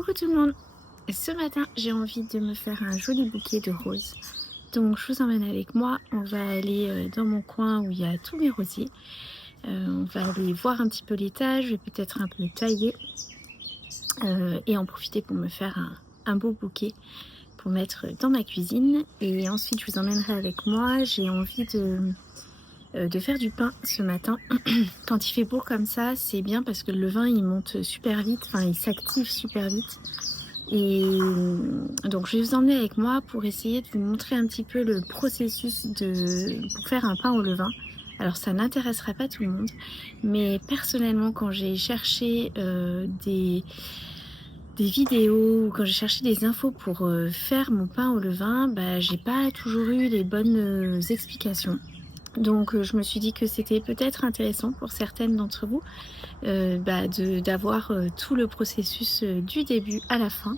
Coucou tout le monde. Ce matin j'ai envie de me faire un joli bouquet de roses. Donc je vous emmène avec moi. On va aller dans mon coin où il y a tous mes rosiers. On va aller voir un petit peu l'étage. Je vais peut-être un peu tailler et en profiter pour me faire un beau bouquet pour mettre dans ma cuisine. Et ensuite je vous emmènerai avec moi. J'ai envie de faire du pain ce matin. Quand il fait beau comme ça, c'est bien parce que le levain il monte super vite, enfin il s'active super vite. Et donc je vais vous emmener avec moi pour essayer de vous montrer un petit peu le processus pour faire un pain au levain. Alors ça n'intéressera pas tout le monde, mais personnellement quand j'ai cherché des vidéos ou quand j'ai cherché des infos pour faire mon pain au levain, bah, j'ai pas toujours eu les bonnes explications. Donc je me suis dit que c'était peut-être intéressant pour certaines d'entre vous d'avoir tout le processus du début à la fin.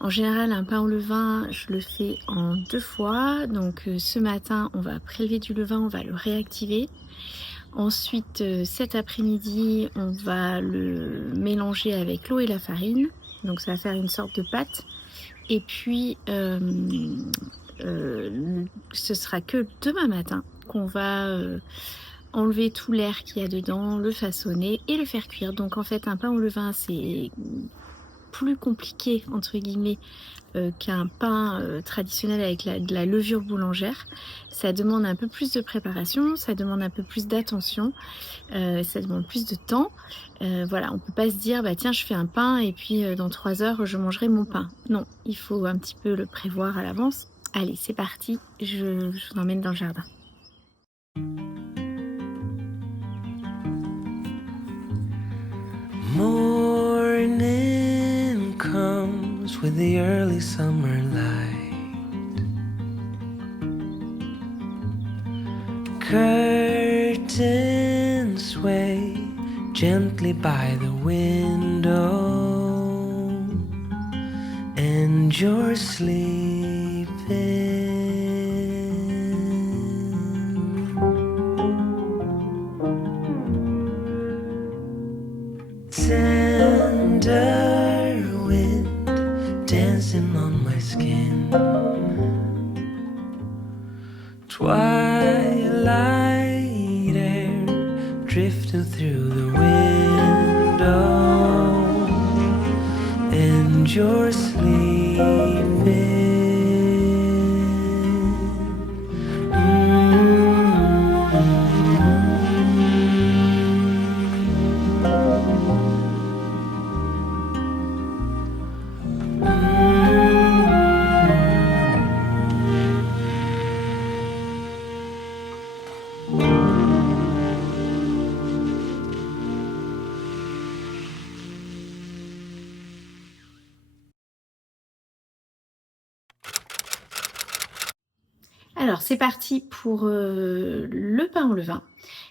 En général, un pain au levain, je le fais en 2 fois. Donc ce matin, on va prélever du levain, on va le réactiver. Ensuite, cet après-midi, on va le mélanger avec l'eau et la farine. Donc ça va faire une sorte de pâte. Et puis, ce sera que demain matin qu'on va enlever tout l'air qu'il y a dedans, le façonner et le faire cuire. Donc en fait, un pain au levain, c'est plus compliqué, entre guillemets, qu'un pain traditionnel avec de la levure boulangère. Ça demande un peu plus de préparation, ça demande un peu plus d'attention, ça demande plus de temps. Voilà, on peut pas se dire bah tiens je fais un pain et puis dans 3 heures je mangerai mon pain. Non, il faut un petit peu le prévoir à l'avance. Allez, c'est parti, je vous emmène dans le jardin. Morning comes with the early summer light. Curtains sway gently by the window, and you're sleeping. Tender wind dancing on my skin, twilight air drifting through the window, and you're sleeping. Alors c'est parti pour le pain au levain.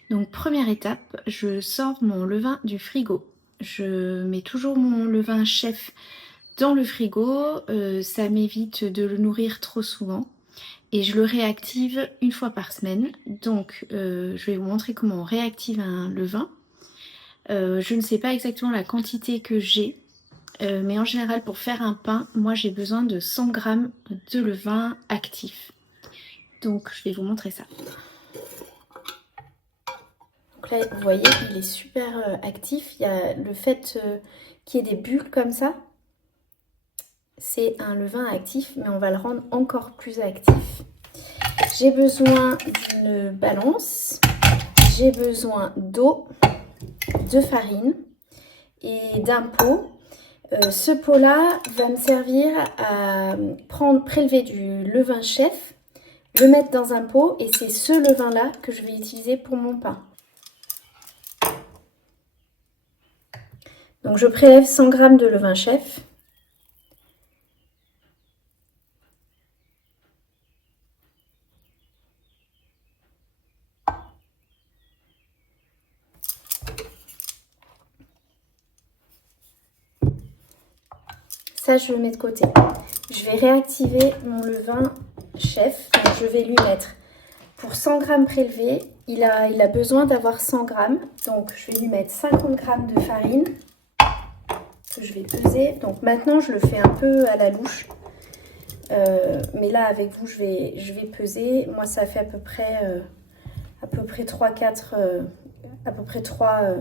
Donc première étape, je sors mon levain du frigo. Je mets toujours mon levain chef dans le frigo, ça m'évite de le nourrir trop souvent. Et je le réactive une fois par semaine. Donc je vais vous montrer comment on réactive un levain. Je ne sais pas exactement la quantité que j'ai. Mais en général pour faire un pain, moi j'ai besoin de 100 g de levain actif. Donc je vais vous montrer ça. Donc là vous voyez il est super actif. Il y a le fait qu'il y ait des bulles comme ça. C'est un levain actif mais on va le rendre encore plus actif. J'ai besoin d'une balance. J'ai besoin d'eau, de farine et d'un pot. Ce pot là va me servir à prélever du levain chef, le mettre dans un pot et c'est ce levain là que je vais utiliser pour mon pain. Donc je prélève 100 g de levain chef. Ça je le mets de côté. Je vais réactiver mon levain chef. Donc je vais lui mettre pour 100 g prélevés, il a besoin d'avoir 100 g. Donc je vais lui mettre 50 g de farine. que je vais peser. Donc maintenant je le fais un peu à la louche. Mais là avec vous je vais peser. Moi ça fait à peu près 3-4, à peu près 3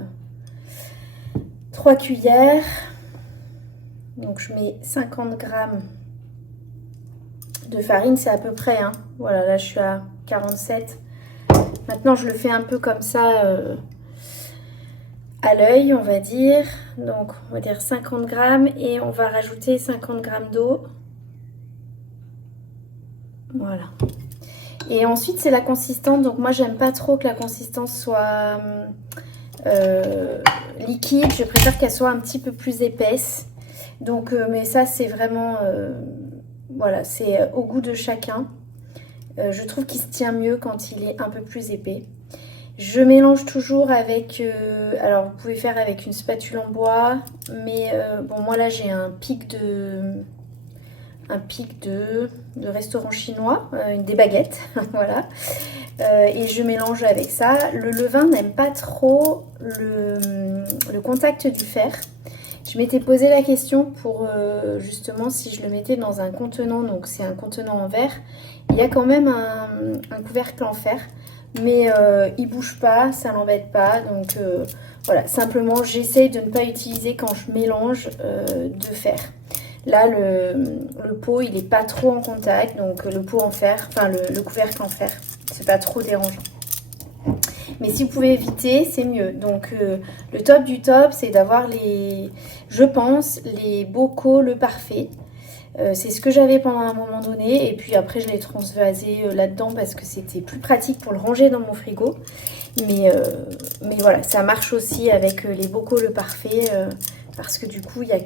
cuillères. Donc je mets 50 grammes de farine, c'est à peu près, hein. Voilà, là je suis à 47. Maintenant je le fais un peu comme ça à l'œil, on va dire. Donc on va dire 50 grammes et on va rajouter 50 grammes d'eau. Voilà. Et ensuite c'est la consistance. Donc moi j'aime pas trop que la consistance soit liquide. Je préfère qu'elle soit un petit peu plus épaisse. Donc mais ça c'est vraiment voilà, c'est au goût de chacun. Je trouve qu'il se tient mieux quand il est un peu plus épais. Je mélange toujours avec, alors vous pouvez faire avec une spatule en bois, mais bon moi là j'ai un pic de restaurant chinois, des baguettes, voilà. Et je mélange avec ça. Le levain n'aime pas trop le contact du fer. Je m'étais posé la question pour justement si je le mettais dans un contenant, donc c'est un contenant en verre. Il y a quand même un couvercle en fer, mais il bouge pas, ça l'embête pas. Donc voilà, simplement j'essaye de ne pas utiliser quand je mélange de fer. Là le pot il est pas trop en contact, donc le pot en fer, enfin le couvercle en fer, c'est pas trop dérangeant. Mais si vous pouvez éviter, c'est mieux. Donc le top du top, c'est d'avoir je pense, les bocaux le parfait. C'est ce que j'avais pendant un moment donné. Et puis après, je l'ai transvasé là-dedans parce que c'était plus pratique pour le ranger dans mon frigo. Mais voilà, ça marche aussi avec les bocaux le parfait. Parce que du coup, il n'y a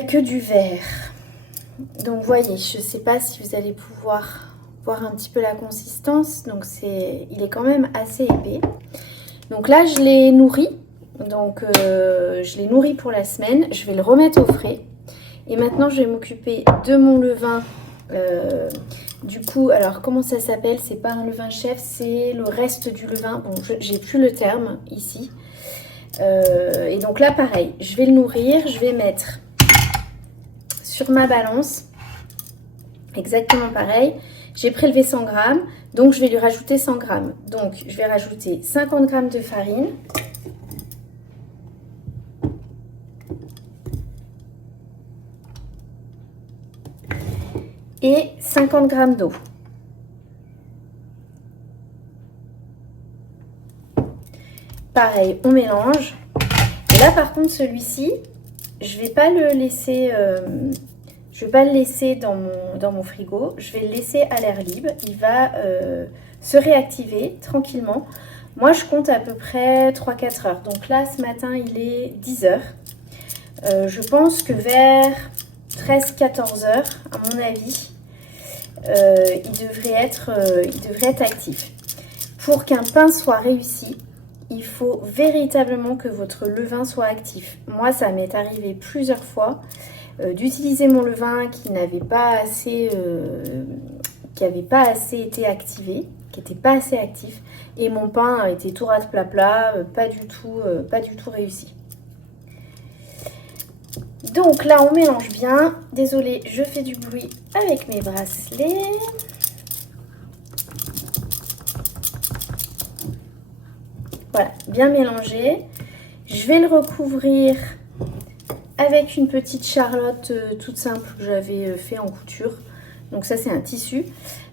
que du verre. Donc vous voyez, je ne sais pas si vous allez pouvoir voir un petit peu la consistance. Donc il est quand même assez épais. Donc là je l'ai nourri. Donc je l'ai nourri pour la semaine. Je vais le remettre au frais. Et maintenant je vais m'occuper de mon levain. Du coup, alors comment ça s'appelle? C'est pas un levain chef, c'est le reste du levain. Bon, j'ai plus le terme ici. Et donc là pareil, je vais le nourrir. Je vais mettre sur ma balance. Exactement pareil. J'ai prélevé 100 grammes, donc je vais lui rajouter 100 grammes. Donc je vais rajouter 50 grammes de farine. Et 50 grammes d'eau. Pareil, on mélange. Et là par contre celui-ci, je vais pas le laisser... je ne vais pas le laisser dans mon frigo, je vais le laisser à l'air libre. Il va se réactiver tranquillement. Moi, je compte à peu près 3-4 heures. Donc là, ce matin, il est 10 heures. Je pense que vers 13-14 heures, à mon avis, il devrait être actif. Pour qu'un pain soit réussi, il faut véritablement que votre levain soit actif. Moi, ça m'est arrivé plusieurs fois d'utiliser mon levain qui n'avait pas assez été activé, qui n'était pas assez actif, et mon pain était tout ras-plat-plat, pas du tout réussi. Donc là on mélange bien. Désolée, je fais du bruit avec mes bracelets. Voilà, bien mélangé. Je vais le recouvrir avec une petite charlotte toute simple que j'avais fait en couture. Donc ça c'est un tissu.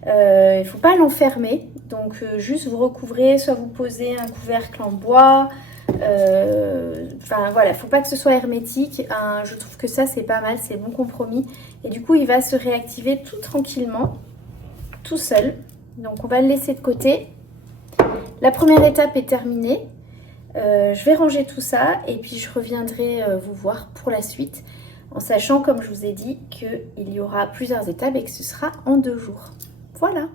Il ne faut pas l'enfermer. Donc juste vous recouvrez, soit vous posez un couvercle en bois. Enfin voilà, il ne faut pas que ce soit hermétique. Je trouve que ça c'est pas mal, c'est le bon compromis. Et du coup il va se réactiver tout tranquillement, tout seul. Donc on va le laisser de côté. La première étape est terminée. Je vais ranger tout ça et puis je reviendrai vous voir pour la suite, en sachant, comme je vous ai dit, qu'il y aura plusieurs étapes et que ce sera en 2 jours. Voilà.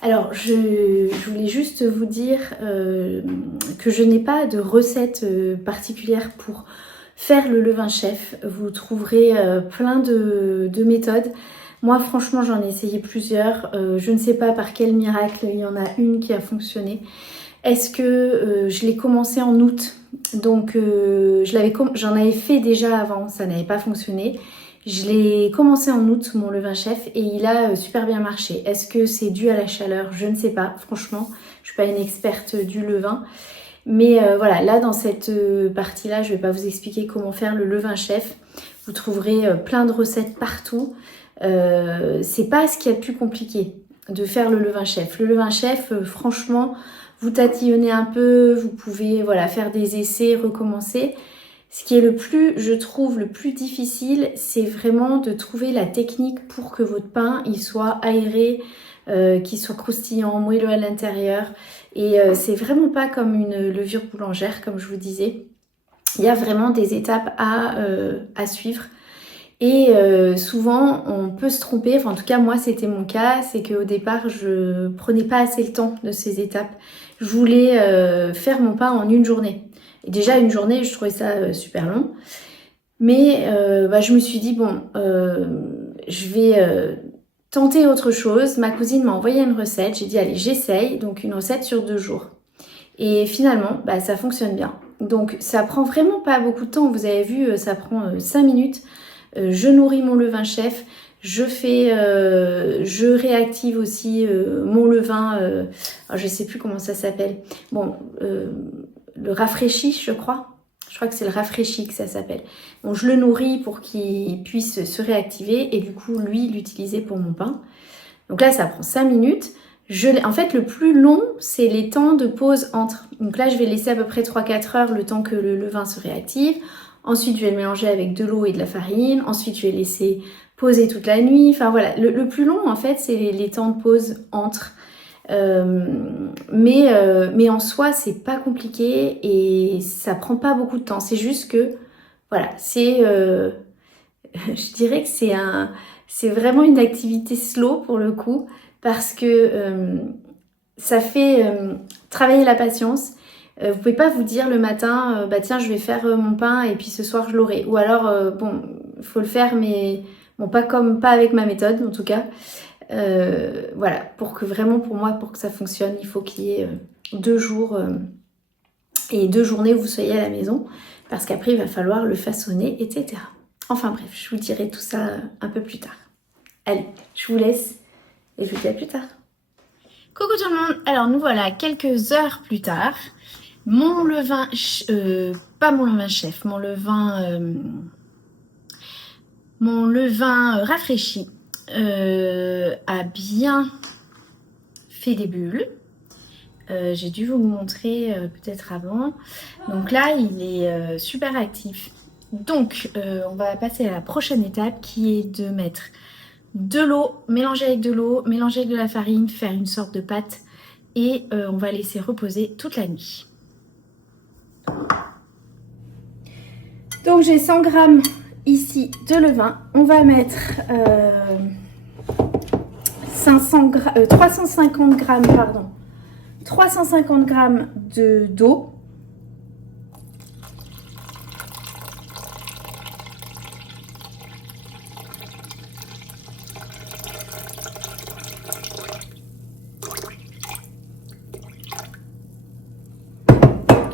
Alors, je voulais juste vous dire que je n'ai pas de recette particulière pour faire le levain chef. Vous trouverez plein de méthodes. Moi franchement j'en ai essayé plusieurs. Je ne sais pas par quel miracle il y en a une qui a fonctionné. Est-ce que je l'ai commencé en août, donc j'en avais fait déjà avant, ça n'avait pas fonctionné. Je l'ai commencé en août, mon levain chef, et il a super bien marché. Est-ce que c'est dû à la chaleur? Je ne sais pas, franchement. Je ne suis pas une experte du levain. Mais voilà, là dans cette partie-là, je ne vais pas vous expliquer comment faire le levain chef. Vous trouverez plein de recettes partout. C'est pas ce qu'il y a de plus compliqué de faire le levain chef. Le levain chef, franchement, vous tatillonnez un peu, vous pouvez voilà, faire des essais, recommencer. Ce qui est le plus, je trouve, le plus difficile, c'est vraiment de trouver la technique pour que votre pain il soit aéré, qu'il soit croustillant, moelleux à l'intérieur. Et c'est vraiment pas comme une levure boulangère, comme je vous disais. Il y a vraiment des étapes à suivre. Et souvent, on peut se tromper. Enfin, en tout cas, moi, c'était mon cas. C'est qu'au départ, je prenais pas assez le temps de ces étapes. Je voulais faire mon pain en une journée. Et déjà, une journée, je trouvais ça super long. Mais je me suis dit, bon, je vais tenter autre chose. Ma cousine m'a envoyé une recette. J'ai dit, allez, j'essaye. Donc, une recette sur 2 jours. Et finalement, ça fonctionne bien. Donc, ça prend vraiment pas beaucoup de temps. Vous avez vu, ça prend 5 minutes. Je nourris mon levain chef. Je réactive aussi mon levain. Alors je sais plus comment ça s'appelle. Bon, le rafraîchi, je crois. Je crois que c'est le rafraîchi que ça s'appelle. Bon, je le nourris pour qu'il puisse se réactiver et du coup, lui, l'utiliser pour mon pain. Donc là, ça prend 5 minutes. En fait, le plus long, c'est les temps de pause entre. Donc là, je vais laisser à peu près 3-4 heures le temps que le levain se réactive. Ensuite, je vais le mélanger avec de l'eau et de la farine. Ensuite, je vais laisser poser toute la nuit. Enfin voilà, le plus long, en fait, c'est les temps de pause entre. Mais en soi, c'est pas compliqué et ça prend pas beaucoup de temps. C'est juste que, voilà, c'est... je dirais que c'est vraiment une activité slow pour le coup parce que ça fait travailler la patience. Vous pouvez pas vous dire le matin, tiens, je vais faire mon pain et puis ce soir je l'aurai. Ou alors, bon, il faut le faire, mais bon, pas avec ma méthode en tout cas. Voilà, pour que vraiment pour moi, pour que ça fonctionne, il faut qu'il y ait 2 jours et 2 journées où vous soyez à la maison, parce qu'après il va falloir le façonner, etc. Enfin bref, je vous dirai tout ça un peu plus tard. Allez, je vous laisse et je vous dis à plus tard. Coucou tout le monde, alors nous voilà quelques heures plus tard. Mon levain, pas mon levain chef, mon levain rafraîchi a bien fait des bulles. J'ai dû vous le montrer peut-être avant. Donc là, il est super actif. Donc, on va passer à la prochaine étape qui est de mettre de l'eau, mélanger avec de l'eau, mélanger avec de la farine, faire une sorte de pâte et on va laisser reposer toute la nuit. Donc j'ai 100 g ici de levain. On va mettre 350 g, pardon. 350 g d'eau.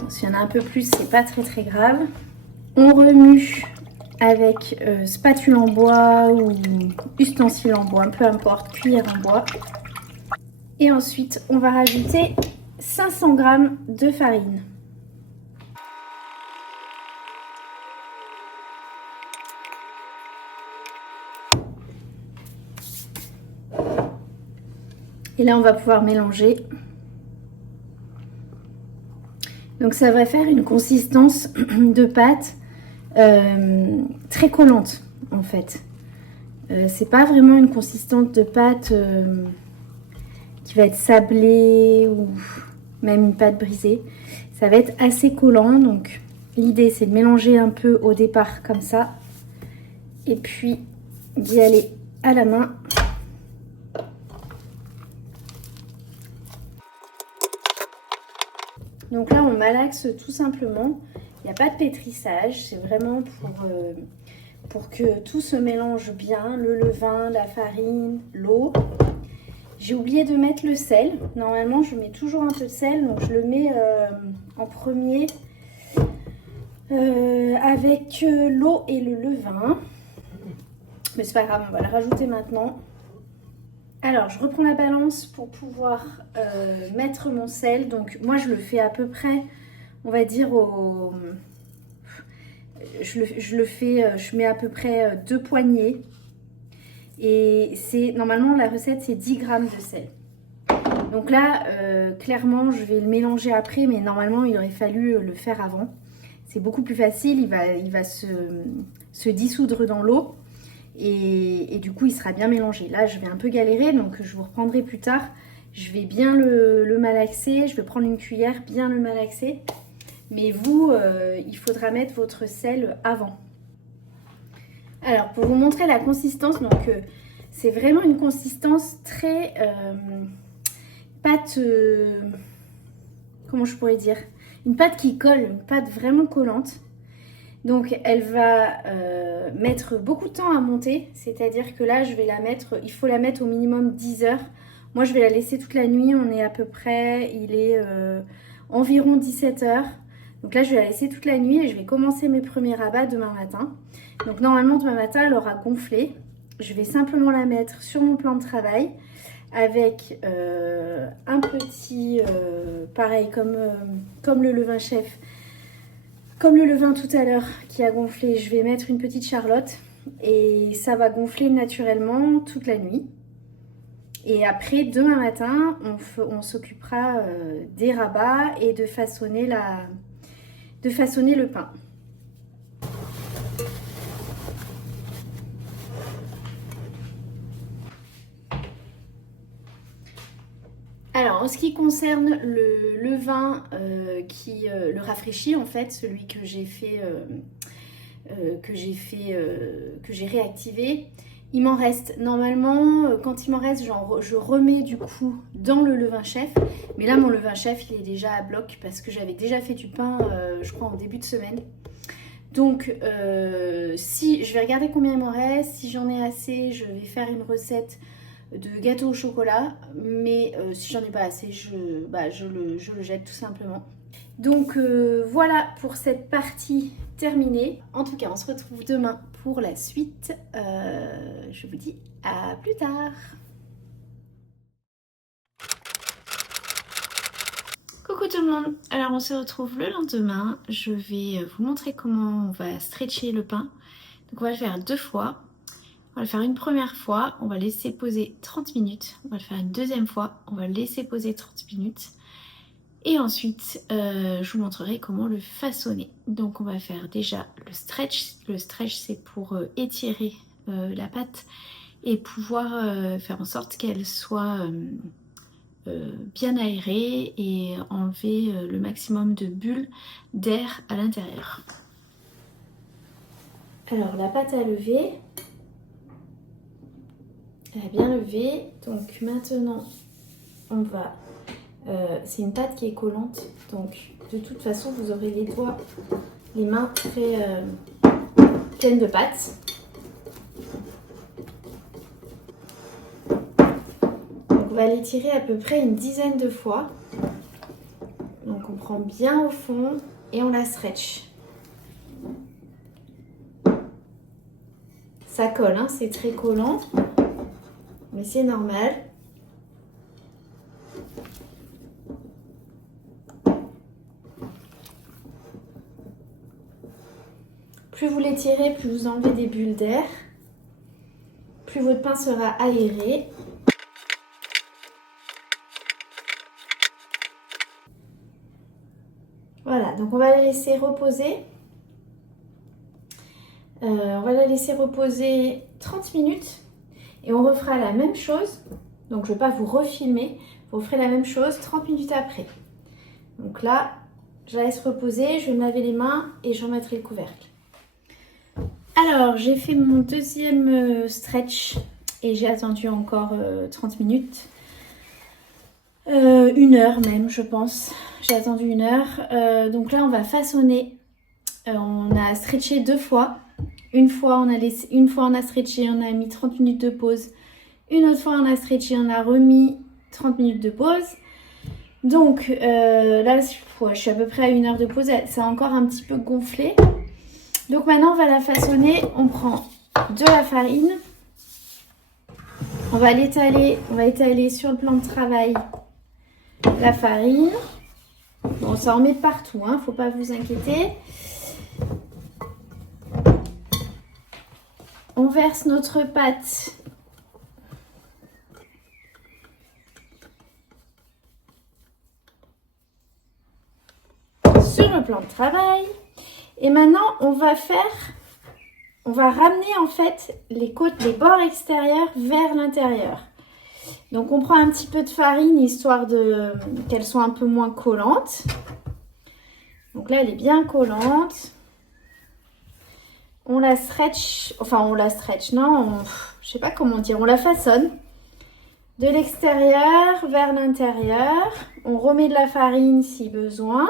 S'il y en a un peu plus, c'est pas très grave. On remue avec spatule en bois ou ustensile en bois, peu importe, cuillère en bois. Et ensuite, on va rajouter 500 g de farine. Et là, on va pouvoir mélanger. Donc, ça va faire une consistance de pâte très collante, en fait. C'est pas vraiment une consistance de pâte qui va être sablée ou même une pâte brisée. Ça va être assez collant. Donc, l'idée, c'est de mélanger un peu au départ comme ça. Et puis, d'y aller à la main. Donc là, on malaxe tout simplement. Il n'y a pas de pétrissage, c'est vraiment pour que tout se mélange bien, le levain, la farine, l'eau. J'ai oublié de mettre le sel. Normalement, je mets toujours un peu de sel, donc je le mets en premier avec l'eau et le levain. Mais c'est pas grave, on va le rajouter maintenant. Alors, je reprends la balance pour pouvoir mettre mon sel. Donc, moi, je le fais à peu près, on va dire, je mets à peu près 2 poignées. Et normalement, la recette, c'est 10 grammes de sel. Donc là, clairement, je vais le mélanger après, mais normalement, il aurait fallu le faire avant. C'est beaucoup plus facile, il va se dissoudre dans l'eau. Et du coup, il sera bien mélangé. Là, je vais un peu galérer, donc je vous reprendrai plus tard. Je vais bien le malaxer. Je vais prendre une cuillère, bien le malaxer. Mais vous, il faudra mettre votre sel avant. Alors, pour vous montrer la consistance, donc c'est vraiment une consistance très pâte... comment je pourrais dire? Une pâte qui colle, une pâte vraiment collante. Donc elle va mettre beaucoup de temps à monter, c'est-à-dire que là je vais la mettre, il faut la mettre au minimum 10 heures. Moi je vais la laisser toute la nuit, on est à peu près, il est environ 17 heures. Donc là je vais la laisser toute la nuit et je vais commencer mes premiers rabats demain matin. Donc normalement demain matin elle aura gonflé. Je vais simplement la mettre sur mon plan de travail avec un petit, pareil comme le levain chef. Comme le levain tout à l'heure qui a gonflé, je vais mettre une petite charlotte et ça va gonfler naturellement toute la nuit. Et après, demain matin, on s'occupera des rabats et de façonner le pain. Alors, en ce qui concerne le levain qui le rafraîchit, en fait, celui que j'ai réactivé, il m'en reste normalement, quand il m'en reste, je remets du coup dans le levain chef. Mais là, mon levain chef, il est déjà à bloc parce que j'avais déjà fait du pain, je crois, en début de semaine. Donc, si je vais regarder combien il m'en reste, si j'en ai assez, je vais faire une recette de gâteau au chocolat, mais si j'en ai pas assez, je le jette tout simplement. Donc voilà pour cette partie terminée. En tout cas, on se retrouve demain pour la suite. Je vous dis à plus tard. Coucou tout le monde, alors on se retrouve le lendemain. Je vais vous montrer comment on va stretcher le pain. Donc on va le faire 2 fois. On va le faire une première fois, on va laisser poser 30 minutes. On va le faire une deuxième fois, on va le laisser poser 30 minutes. Et ensuite, je vous montrerai comment le façonner. Donc on va faire déjà le stretch. Le stretch, c'est pour étirer la pâte et pouvoir faire en sorte qu'elle soit bien aérée et enlever le maximum de bulles d'air à l'intérieur. Alors la pâte à lever. Elle a bien levé, donc maintenant on va, c'est une pâte qui est collante, donc de toute façon vous aurez les mains très pleines de pâte. Donc on va l'étirer à peu près une dizaine de fois, donc on prend bien au fond et on la stretch. Ça colle, hein, c'est très collant. Mais c'est normal. Plus vous l'étirez, plus vous enlevez des bulles d'air. Plus votre pain sera aéré. Voilà, donc on va la laisser reposer. On va la laisser reposer 30 minutes. Et on refera la même chose, donc je ne vais pas vous refilmer, vous ferez la même chose 30 minutes après. Donc là, je la laisse reposer, je vais me laver les mains et je remettrai le couvercle. Alors, j'ai fait mon deuxième stretch et j'ai attendu encore 30 minutes. 1 heure même, je pense. J'ai attendu 1 heure. Donc là, on va façonner On a stretché 2 fois. Une fois on a stretché, on a mis 30 minutes de pause. Une autre fois on a stretché, on a remis 30 minutes de pause. Donc là, je suis à peu près à 1 heure de pause. Ça a encore un petit peu gonflé. Donc maintenant, on va la façonner. On prend de la farine. On va étaler sur le plan de travail la farine. Bon, ça en met partout, hein, faut pas vous inquiéter. On verse notre pâte sur le plan de travail. Et maintenant, on va ramener en fait les bords extérieurs vers l'intérieur. Donc on prend un petit peu de farine histoire qu'elles soient un peu moins collantes. Donc là, elle est bien collante. On la stretch, je sais pas comment dire, on la façonne de l'extérieur vers l'intérieur. On remet de la farine si besoin.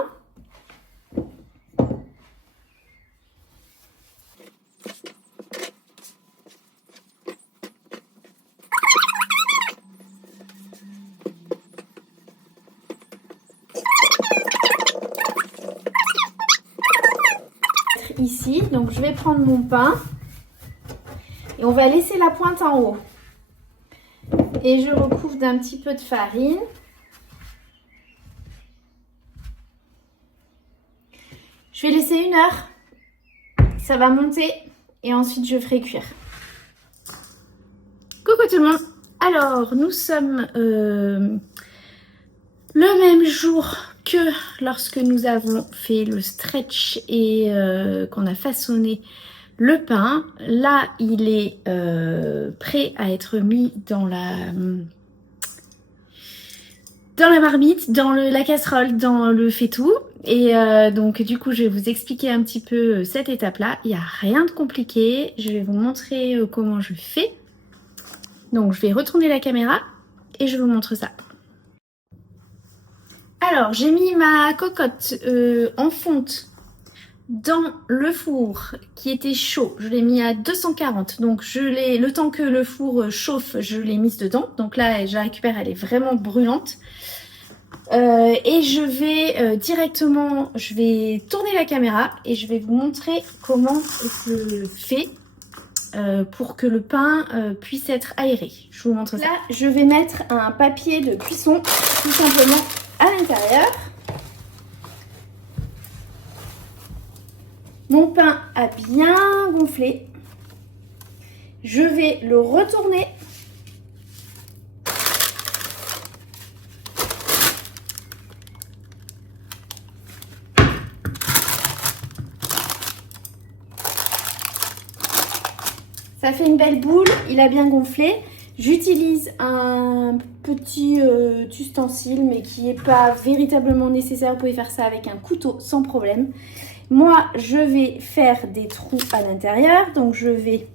Ici, donc je vais prendre mon pain et on va laisser la pointe en haut et je recouvre d'un petit peu de farine. Je vais laisser 1 heure, ça va monter et ensuite je ferai cuire. Coucou tout le monde. Alors nous sommes le même jour que lorsque nous avons fait le stretch et qu'on a façonné le pain. Là, il est prêt à être mis dans la marmite, dans la casserole, dans le faitout. Et donc du coup, je vais vous expliquer un petit peu cette étape-là. Il n'y a rien de compliqué. Je vais vous montrer comment je fais. Donc, je vais retourner la caméra et je vous montre ça. Alors, j'ai mis ma cocotte en fonte dans le four qui était chaud. Je l'ai mis à 240. Donc, le temps que le four chauffe, je l'ai mise dedans. Donc là, je la récupère, elle est vraiment brûlante. Et je vais je vais tourner la caméra et je vais vous montrer comment je fais pour que le pain puisse être aéré. Je vous montre ça. Là, je vais mettre un papier de cuisson tout simplement à l'intérieur. Mon pain a bien gonflé. Je vais le retourner. Ça fait une belle boule, il a bien gonflé. J'utilise un petit ustensile, mais qui n'est pas véritablement nécessaire. Vous pouvez faire ça avec un couteau sans problème. Moi, je vais faire des trous à l'intérieur. Donc, je vais...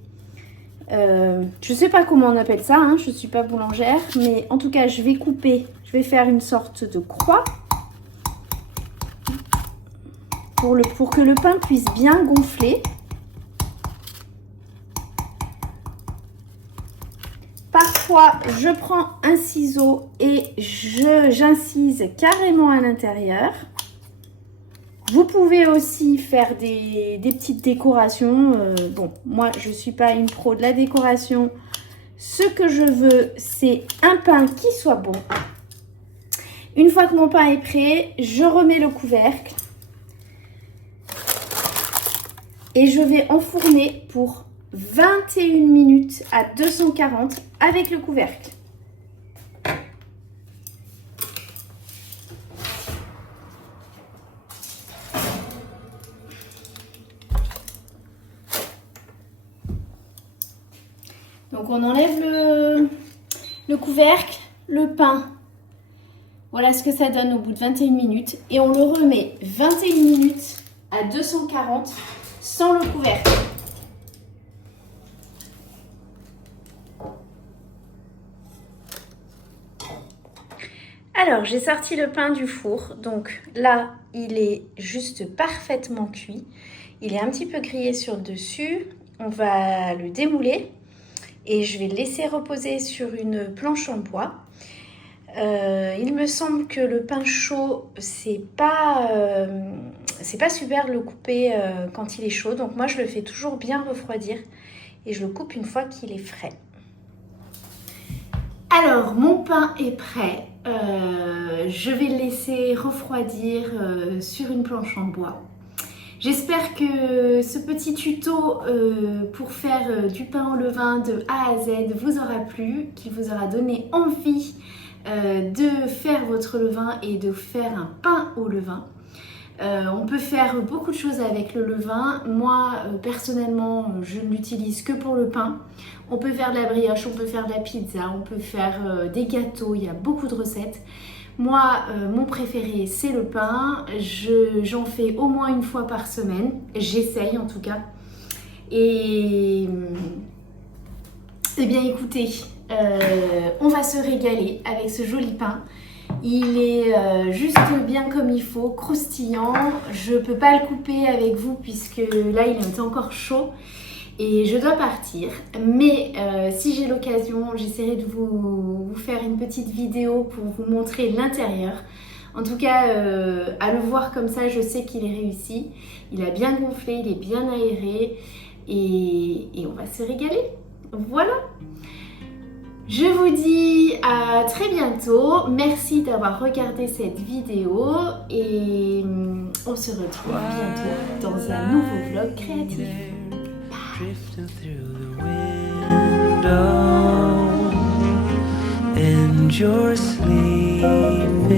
je ne sais pas comment on appelle ça, hein, je ne suis pas boulangère. Mais en tout cas, je vais couper, je vais faire une sorte de croix. Pour que le pain puisse bien gonfler. Parfois, je prends un ciseau et j'incise carrément à l'intérieur. Vous pouvez aussi faire des petites décorations. Bon, moi, je ne suis pas une pro de la décoration. Ce que je veux, c'est un pain qui soit bon. Une fois que mon pain est prêt, je remets le couvercle. Et je vais enfourner pour 21 minutes à 240 avec le couvercle. Donc on enlève le couvercle, le pain. Voilà ce que ça donne au bout de 21 minutes. Et on le remet 21 minutes à 240 sans le couvercle. Alors, j'ai sorti le pain du four. Donc là, il est juste parfaitement cuit. Il est un petit peu grillé sur le dessus. On va le démouler et je vais le laisser reposer sur une planche en bois. Il me semble que le pain chaud, c'est pas super de le couper quand il est chaud. Donc moi, je le fais toujours bien refroidir et je le coupe une fois qu'il est frais. Alors, mon pain est prêt. Je vais le laisser refroidir sur une planche en bois. J'espère que ce petit tuto pour faire du pain au levain de A à Z vous aura plu, qu'il vous aura donné envie de faire votre levain et de faire un pain au levain. On peut faire beaucoup de choses avec le levain. Moi, personnellement, je ne l'utilise que pour le pain. On peut faire de la brioche, on peut faire de la pizza, on peut faire des gâteaux, il y a beaucoup de recettes. Moi, mon préféré, c'est le pain. J'en fais au moins une fois par semaine. J'essaye en tout cas. Et eh bien, écoutez, on va se régaler avec ce joli pain. Il est juste bien comme il faut, croustillant. Je ne peux pas le couper avec vous puisque là, il est encore chaud. Et je dois partir, mais si j'ai l'occasion, j'essaierai de vous faire une petite vidéo pour vous montrer l'intérieur. En tout cas, à le voir comme ça, je sais qu'il est réussi. Il a bien gonflé, il est bien aéré et on va se régaler. Voilà. Je vous dis à très bientôt. Merci d'avoir regardé cette vidéo et on se retrouve bientôt dans un nouveau vlog créatif. Drifting through the window, and you're sleeping.